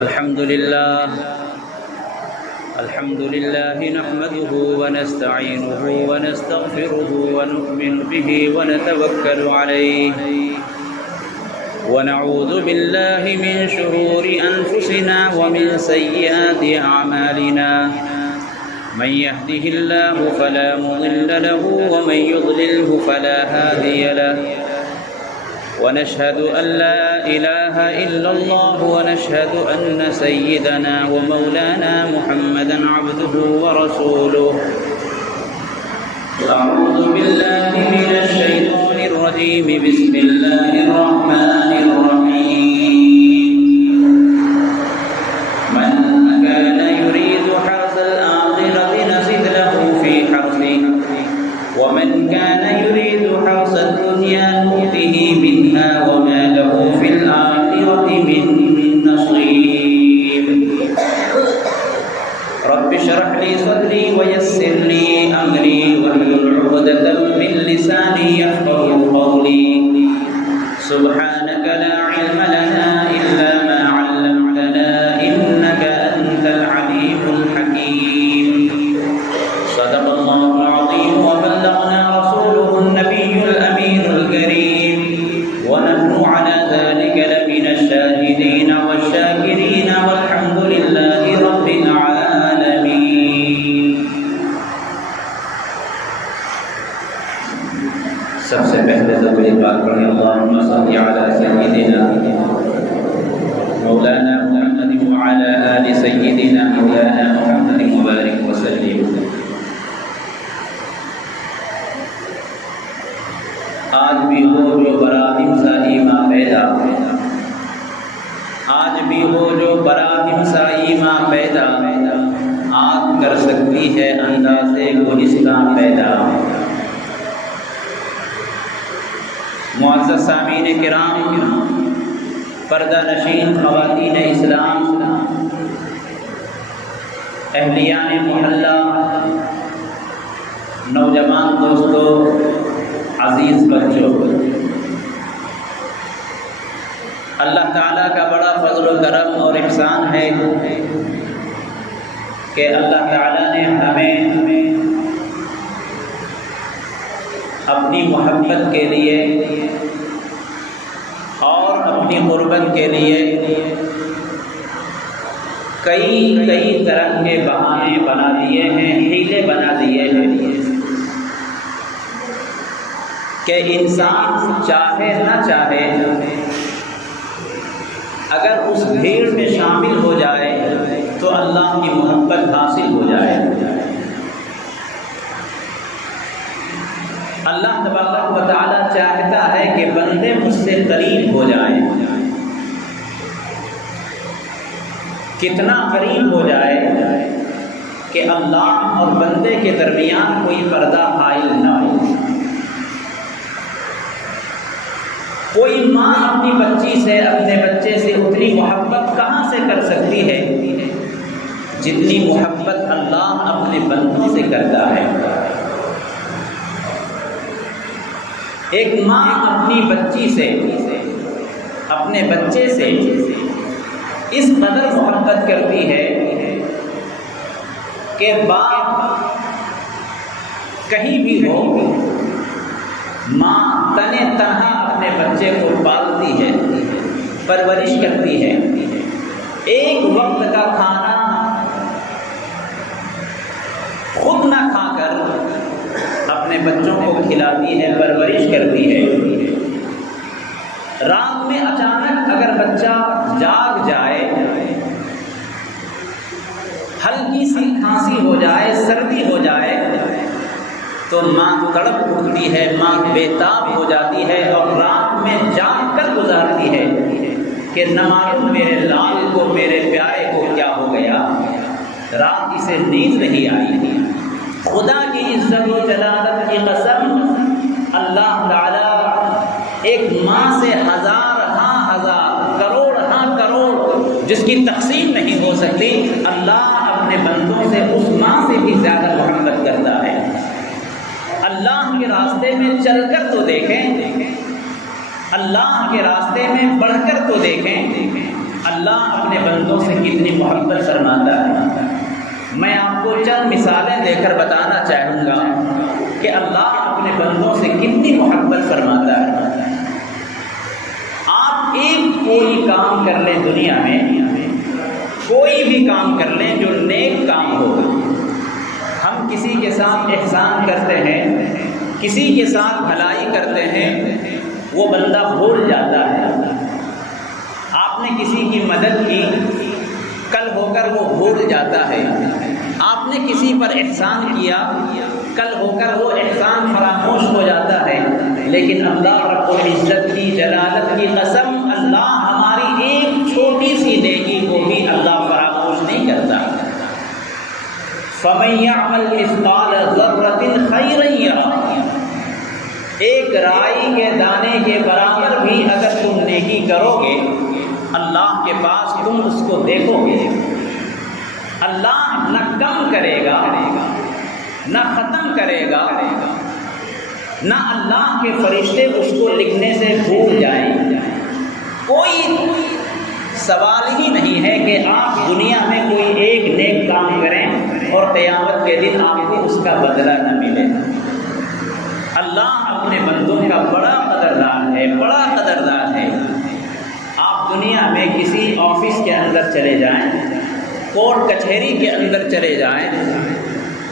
الحمد لله نحمده ونستعينه ونستغفره ونؤمن به ونتوكل عليه ونعوذ بالله من شرور أنفسنا ومن سيئات أعمالنا من يهده الله فلا مضل له ومن يضلله فلا هادي له ونشهد أن لا إله إلا الله ونشهد أن سيدنا ومولانا محمدا عبده ورسوله أعوذ بالله من الشيطان الرجيم بسم الله الرحمن الرحيم من كان يريد حرث الآخرة نزد له في حرثه ومن كان يريد حرث الدنيا نؤته منها وما له في الآخرة من نصيب رب اشرح لي صدري ويسر لي أمري واحلل عقدة من لساني يفقهوا قولي سبحانك لا علم لنا إلا ما علمتنا إنك أنت العليم الحكيم صدق الله العظيم وبلغنا رسوله النبي الأمين الكريم ونحن على ذلك لمن الشاهدين والشاكرين والحمد لله رب العالمين. سب سے پہلے ضروری بات پڑھیں اللهم صل على سيدنا مولانا محمد وعلى آل سيدنا مولانا محمد مبارك وسلم. آج بھی ہو جو براہم سا ایماں پیدا، آج بھی ہو جو براہم سا ایماں پیدا، آج کر سکتی ہے انداز گلستاں پیدا. معزز سامعین کرام، پردہ نشین خواتین اسلام، اہلیان محلہ، نوجوان دوستو، عزیز بچوں، اللہ تعالیٰ کا بڑا فضل و کرم اور احسان ہے کہ اللہ تعالیٰ نے ہمیں اپنی محبت کے لیے اور اپنی قربت کے لیے کئی طرح کے بہانے بنا دیے ہیں، حیلے بنا دیے ہیں کہ انسان چاہے نہ چاہے اگر اس بھیڑ میں شامل ہو جائے تو اللہ کی محبت حاصل ہو جائے. اللہ تبارک و تعالی چاہتا ہے کہ بندے مجھ سے قریب ہو جائیں. کتنا قریب ہو جائے کہ اللہ اور بندے کے درمیان کوئی پردہ حائل نہ ہو. کوئی ماں اپنی بچی سے، اپنے بچے سے اتنی محبت کہاں سے کر سکتی ہے جتنی محبت اللہ اپنے بندوں سے کرتا ہے. ایک ماں اپنی بچی سے، اپنے بچے سے اس قدر محبت کرتی ہے کہ باپ کہیں بھی ہو، ماں تنے تنہا اپنے بچے کو پالتی ہے، پرورش کرتی ہے. ایک وقت کا کھانا خود نہ کھا کر اپنے بچوں کو کھلاتی ہے، پرورش کرتی ہے. رات میں اچانک اگر بچہ جاگ جائے، ہلکی سی کھانسی ہو جائے، سردی ہو جائے تو ماں تڑپ اٹھتی ہے، ماں بےتاب ہو جاتی ہے اور رات میں جاگ کر گزارتی ہے کہ نہ معلوم میرے لال کو، میرے پیارے کو کیا ہو گیا، رات اسے نیند نہیں آئی. خدا کی عزت و جلالت کی قسم، اللہ تعالیٰ ایک ماں سے ہزار کروڑ جس کی تقسیم نہیں ہو سکتی، اللہ اپنے بندوں سے اس ماں سے بھی زیادہ محبت کرتا ہے. اللہ کے راستے میں چل کر تو دیکھیں، اللہ کے راستے میں بڑھ کر تو دیکھیں، اللہ اپنے بندوں سے کتنی محبت فرماتا ہے۔ میں آپ کو چند مثالیں دے کر بتانا چاہوں گا کہ اللہ اپنے بندوں سے کتنی محبت فرماتا ہے۔ آپ کوئی کام کر لیں دنیا میں، کوئی بھی کام کر لیں جو نیک کام ہوگا۔ ہم کسی کے ساتھ احسان کرتے ہیں، کسی کے ساتھ بھلائی کرتے ہیں، وہ بندہ بھول جاتا ہے۔ آپ نے کسی کی مدد کی، کل ہو کر وہ بھول جاتا ہے۔ آپ نے کسی پر احسان کیا، کل ہو کر وہ احسان فراموش ہو جاتا ہے۔ لیکن اللہ رب العزت کی جلالت کی قسم، اللہ ہماری ایک چھوٹی سی نیکی کو بھی اللہ فراموش نہیں کرتا۔ فَمَن يَعْمَلْ مِثْقَالَ ذَرَّةٍ خَيْرًا يَرَهُ، ایک رائی کے دانے کے برابر بھی اگر تم نیکی کرو گے، اللہ کے پاس تم اس کو دیکھو گے۔ اللہ نہ کم کرے گا، نہ ختم کرے گا، نہ اللہ کے فرشتے اس کو لکھنے سے بھول جائیں۔ کوئی سوال ہی نہیں ہے کہ آپ دنیا میں کوئی ایک نیک کام کریں اور قیامت کے دن آپ کو اس کا بدلہ نہ ملے۔ اللہ اپنے بندوں کا بڑا قدردان ہے، بڑا قدردان ہے۔ آپ دنیا میں کسی آفس کے اندر چلے جائیں، کورٹ کچہری کے اندر چلے جائیں،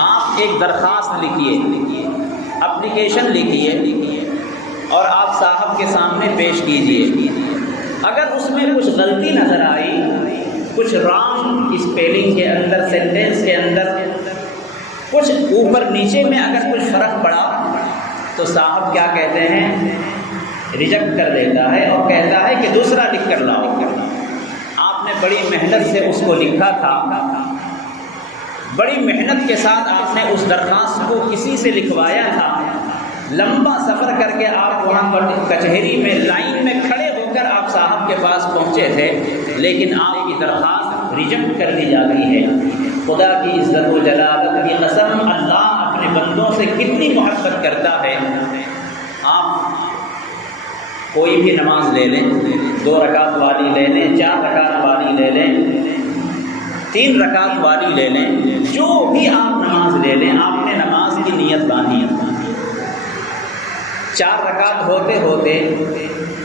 آپ ایک درخواست لکھیے، اپلیکیشن لکھیے اور آپ صاحب کے سامنے پیش کیجئے۔ اگر اس میں کچھ غلطی نظر آئی، کچھ رانگ اسپیلنگ کے اندر، سینٹینس کے اندر کچھ اوپر نیچے میں اگر کچھ فرق پڑا تو صاحب کیا کہتے ہیں؟ ریجیکٹ کر دیتا ہے اور کہتا ہے کہ دوسرا لکھ کر لاؤ۔ آپ نے بڑی محنت سے اس کو لکھا تھا، بڑی محنت کے ساتھ آپ نے اس درخواست کو کسی سے لکھوایا تھا، لمبا سفر کر کے آپ وہاں پر کچہری میں لائن میں کھڑے ہو کر آپ صاحب کے پاس پہنچے تھے، لیکن آپ کی درخواست ریجیکٹ کر دی جا رہی ہے۔ خدا کی عزت و جلالت کی قسم، اللہ اپنے بندوں سے کتنی محبت کرتا ہے۔ آپ کوئی بھی نماز لے لیں، 2 رکعت والی لے لیں، 4 رکعت والی لے لیں، 3 رکعت والی لے لیں، جو بھی آپ نماز لے لیں، آپ نے نماز کی نیت باندھی، 4 رکعت ہوتے ہوتے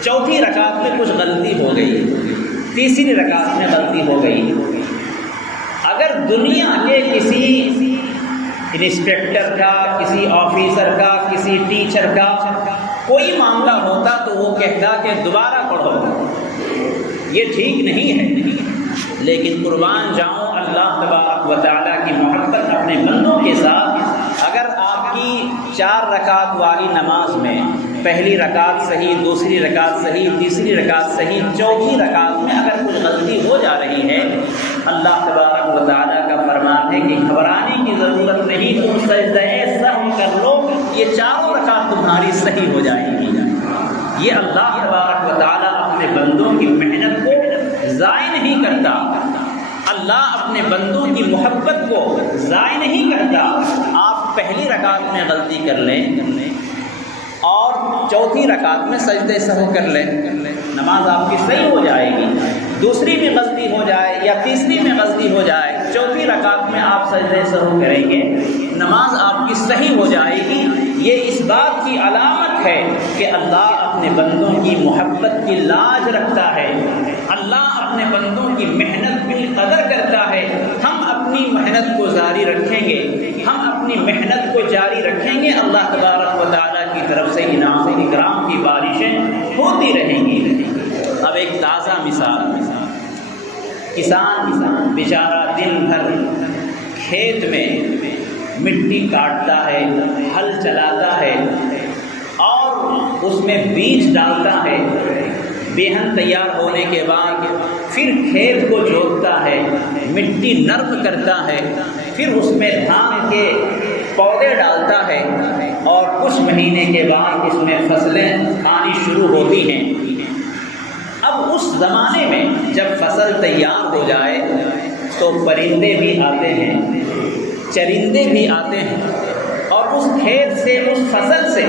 چوتھی رکعت میں کچھ غلطی ہو گئی، تیسری رکعت میں غلطی ہو گئی۔ اگر دنیا کے کسی انسپیکٹر کا، کسی آفیسر کا، کسی ٹیچر کا کوئی معاملہ ہوتا تو وہ کہتا کہ دوبارہ پڑھو، یہ ٹھیک نہیں ہے۔ لیکن قربان جاؤں اللہ تبارک و تعالیٰ کی محبت اپنے بندوں کے ساتھ۔ اگر آپ کی 4 رکعت والی نماز میں پہلی رکعت صحیح، دوسری رکعت صحیح، تیسری رکعت صحیح، چوتھی رکعت میں اگر کچھ غلطی ہو جا رہی ہے، اللہ تبارک و تعالیٰ کا فرمان ہے کہ گھبرانے کی ضرورت نہیں، تم سجدہ سہو کر لو، یہ 4 رکعت تمہاری صحیح ہو جائیں گی۔ یہ اللہ تبارک و تعالیٰ اپنے بندوں کی محنت کو ضائع نہیں کرتا، اللہ اپنے بندوں کی محبت کو ضائع نہیں کرتا۔ آپ پہلی رکعت میں غلطی کر لیں اور چوتھی رکعت میں سجدہ سہو کر لیں، نماز آپ کی صحیح ہو جائے گی۔ دوسری بھی غلطی ہو جائے یا تیسری میں غلطی ہو جائے، چوتھی رکعت میں آپ سجدہ سہو کریں گے، نماز آپ کی صحیح ہو جائے گی۔ یہ اس بات کی علامت ہے کہ اللہ اپنے بندوں کی محبت کی لاج رکھتا ہے، اللہ اپنے بندوں کی محنت کی قدر کرتا ہے۔ ہم اپنی محنت کو جاری رکھیں گے، ہم اپنی محنت کو جاری رکھیں گے، اللہ تبارک و تعالیٰ کی طرف سے انعام و اکرام کی بارشیں ہوتی رہیں گی۔ اب ایک تازہ مثال، کسان بیچارہ دن بھر کھیت میں مٹی کاٹتا ہے، ہل چلاتا ہے اور اس میں بیج ڈالتا ہے، بیہن تیار ہونے کے بعد پھر کھیت کو جوتتا ہے، مٹی نرم کرتا ہے، پھر اس میں دھان کے پودے ڈالتا ہے اور کچھ مہینے کے بعد اس میں فصلیں آنی شروع ہوتی ہیں۔ اب اس زمانے میں جب فصل تیار ہو جائے تو پرندے بھی آتے ہیں، چرندے بھی آتے ہیں اور اس کھیت سے، اس فصل سے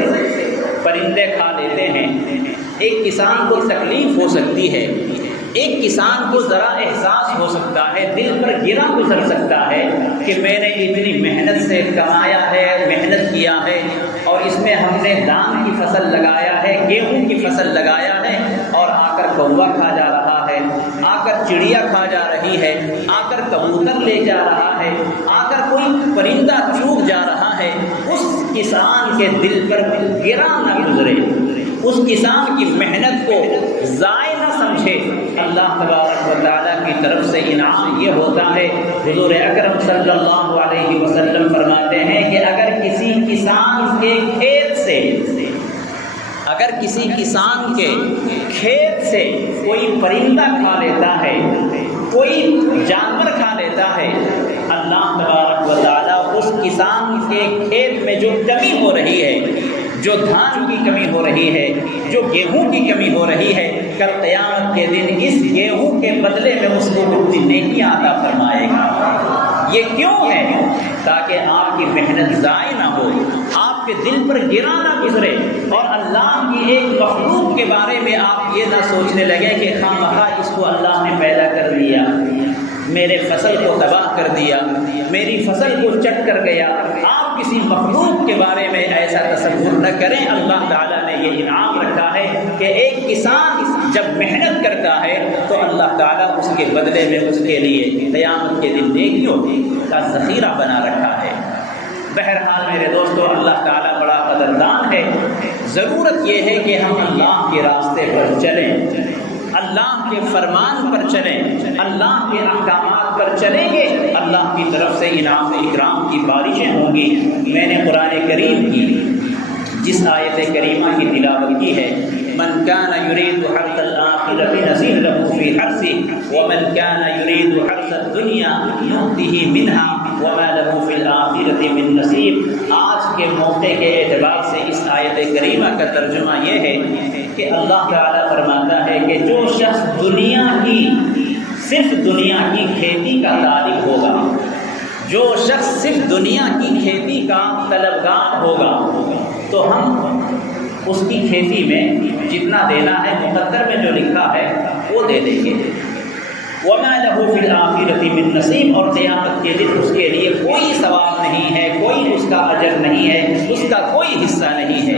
پرندے کھا لیتے ہیں۔ ایک کسان کو تکلیف ہو سکتی ہے، ایک کسان کو ذرا احساس ہو سکتا ہے، دل پر گرا گزر سکتا ہے کہ میں نے اتنی محنت سے کمایا ہے، محنت کیا ہے، اور اس میں ہم نے دان کی فصل لگایا ہے، گیہوں کی فصل لگایا ہے، اور آ کر کوا کھا جا رہا ہے، آ کر چڑیا کھا جا رہی ہے، آ کر کبوتر لے جا رہا ہے، آ کر کوئی پرندہ چوک جا رہا ہے۔ اس کسان کے دل پر گرا نہ گزرے، اس کسان کی محنت کو ضائع نہ سمجھے۔ اللہ تبارک و تعالیٰ کی طرف سے انعام یہ ہوتا ہے، حضور اکرم صلی اللہ علیہ وسلم فرماتے ہیں کہ اگر کسی کسان کے کھیت سے، اگر کسی کسان کے کھیت سے کوئی پرندہ کھا لیتا ہے، کوئی جانور کھا لیتا ہے، اللہ تبارک و تعالیٰ اس کسان کے کھیت میں جو کمی ہو رہی ہے، جو دھان کی کمی ہو رہی ہے، جو گیہوں کی کمی ہو رہی ہے، کل قیامت کے دن اس گیہوں کے بدلے میں اس کو کتنی نیکیاں عطا فرمائے گا۔ یہ کیوں ہے؟ تاکہ آپ کی محنت ضائع نہ ہو، آپ کے دل پر گرا نہ گزرے، اور اللہ کی ایک مخلوق کے بارے میں آپ یہ نہ سوچنے لگے کہ خواہ اس کو اللہ نے پیدا کر دیا، میرے فصل کو تباہ کر دیا، میری فصل کو چٹ کر گیا۔ آپ کسی مخلوق کے بارے میں ایسا تصور نہ کریں۔ اللہ تعالیٰ نے یہ انعام رکھا ہے کہ ایک کسان جب محنت کرتا ہے تو اللہ تعالیٰ اس کے بدلے میں اس کے لیے قیامت کے دن نیکیوں کا ذخیرہ بنا رکھا ہے۔ بہرحال میرے دوستو، اللہ تعالیٰ بڑا قدردان ہے۔ ضرورت یہ ہے کہ ہم اللہ کے راستے پر چلیں، اللہ کے فرمان پر چلیں، اللہ کے احکامات پر چلیں گے، اللہ کی طرف سے انعام و اکرام کی بارشیں ہوں گی۔ میں نے قرآن کریم کی جس آیت کریمہ کی تلاوت کی ہے، من كان يريد حرث الآخرة نزيد له في حرثه ومن كان يريد حرث الدنيا نؤته منها وما له في الآخرة من نصيب۔ آج کے موقع کے اعتبار سے اس آیت کریمہ کا ترجمہ یہ ہے کہ اللہ تعالیٰ فرماتا ہے کہ جو شخص دنیا کی، صرف دنیا کی کھیتی کا طالب ہوگا، جو شخص صرف دنیا کی کھیتی کا طلبگار ہوگا، تو ہم اس کی کھیتی میں جتنا دینا ہے مقدر میں جو لکھا ہے وہ دے دیں گے۔ وَمَا لَهُ فِي الْآخِرَةِ مِن نَصِيبٍ، اور قیامت کے دن اس کے لیے کوئی ثواب نہیں ہے، کوئی اس کا اجر نہیں ہے، اس کا کوئی حصہ نہیں ہے۔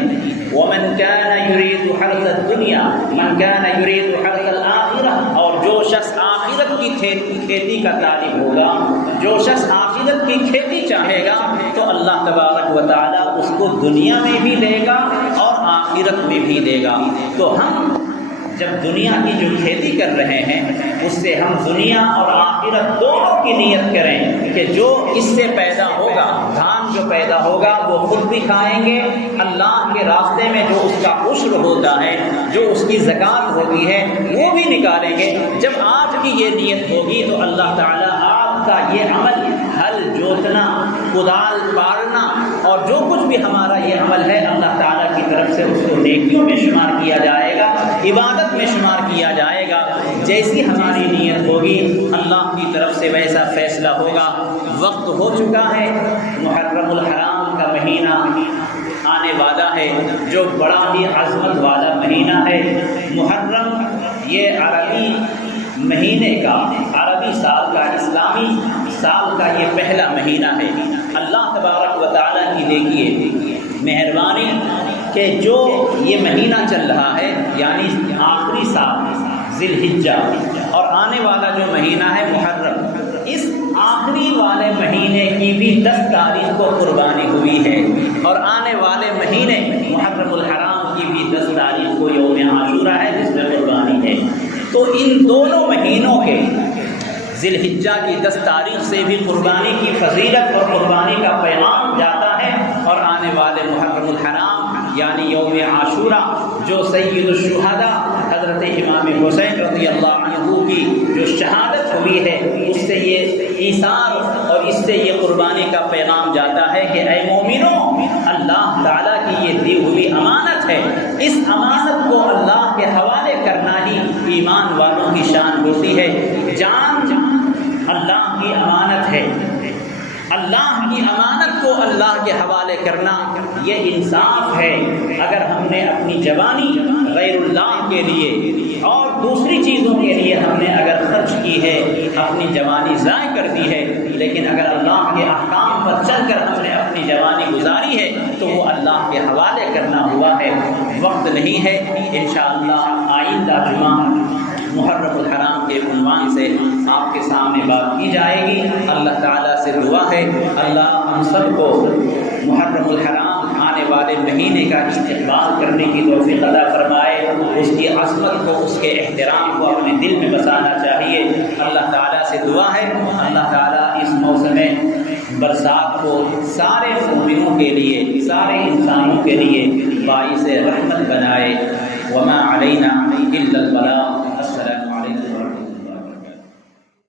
وَمَن كَانَ يُرِيدُ حَرْثَ الدُّنْيَا مَن كَانَ يُرِيدُ حَرْثَ الْآخِرَةِ، اور جو شخص آخرت کی کھیتی کا طالب ہوگا، جو شخص آخرت کی کھیتی چاہے گا، تو اللہ تبارک و تعالیٰ اس کو دنیا میں بھی دے گا اور آخرت میں بھی دے گا۔ تو ہم جب دنیا کی جو کھیتی کر رہے ہیں اس سے ہم دنیا اور آخرت دونوں کی نیت کریں کہ جو اس سے پیدا ہوگا، دھان جو پیدا ہوگا وہ خود بھی کھائیں گے، اللہ کے راستے میں جو اس کا عشر ہوتا ہے، جو اس کی زکوٰۃ ہوتی ہے وہ بھی نکالیں گے۔ جب آج کی یہ نیت ہوگی تو اللہ تعالیٰ آپ کا یہ عمل، ہل جوتنا، کدال پارنا، اور جو کچھ بھی ہمارا یہ عمل ہے، اللہ تعالیٰ کی طرف سے اس کو نیکیوں میں شمار کیا جائے گا، عبادت میں شمار کیا جائے گا۔ جیسی ہماری نیت ہوگی اللہ کی طرف سے ویسا فیصلہ ہوگا۔ وقت ہو چکا ہے، محرم الحرام کا مہینہ آنے والا ہے، جو بڑا ہی عظمت والا مہینہ ہے۔ محرم یہ عربی مہینے کا، عربی سال کا، اسلامی سال کا یہ پہلا مہینہ ہے۔ اللہ تبارک و تعالیٰ کی دیکھیے مہربانی کہ جو یہ مہینہ چل رہا ہے، یعنی آخری سال ذی الحجہ، اور آنے والا جو مہینہ ہے محرم، اس آخری والے مہینے کی بھی 10 تاریخ کو قربانی ہوئی ہے، اور آنے والے مہینے محرم الحرام کی بھی 10 تاریخ کو یوم عاشورہ ہے جس میں قربانی ہے۔ تو ان دونوں مہینوں کے ذی الحجہ کی 10 تاریخ سے بھی قربانی کی فضیلت اور قربانی کا پیغام جاتا ہے، اور آنے والے محرم الحرام یعنی یوم عاشورہ جو سید الشہداء حضرت امام حسین رضی اللہ عنہ کی جو شہادت ہوئی ہے، اس سے یہ ایثار اور اس سے یہ قربانی کا پیغام جاتا ہے کہ اے مومنوں، اللہ تعالیٰ کی یہ دی ہوئی امانت ہے، اس امانت کو اللہ کے حوالے کرنا ہی ایمان والوں کی شان ہوتی ہے۔ جان اللہ کی امانت ہے، اللہ کی امانت کو اللہ کے حوالے کرنا یہ انصاف ہے۔ اگر ہم نے اپنی جوانی غیر اللہ کے لیے اور دوسری چیزوں کے لیے ہم نے اگر خرچ کی ہے، اپنی جوانی ضائع کر دی ہے، لیکن اگر اللہ کے احکام پر چل کر ہم نے اپنی جوانی گزاری ہے تو وہ اللہ کے حوالے کرنا ہوا ہے، وقت نہیں ہے۔ انشاءاللہ آئندہ جمعہ محرم الحرام کے عنوان سے آپ کے سامنے بات کی جائے گی۔ اللہ تعالیٰ سے دعا ہے اللہ ہم سب کو محرم الحرام آنے والے مہینے کا استقبال کرنے کی توفیق عطا فرمائے، اس کی عظمت کو، اس کے احترام کو اپنے دل میں بسانا چاہیے۔ اللہ تعالیٰ سے دعا ہے اللہ تعالیٰ اس موسم برسات کو سارے مومنوں کے لیے، سارے انسانوں کے لیے باعث رحمت بنائے۔ وما علینا الا البلاغ۔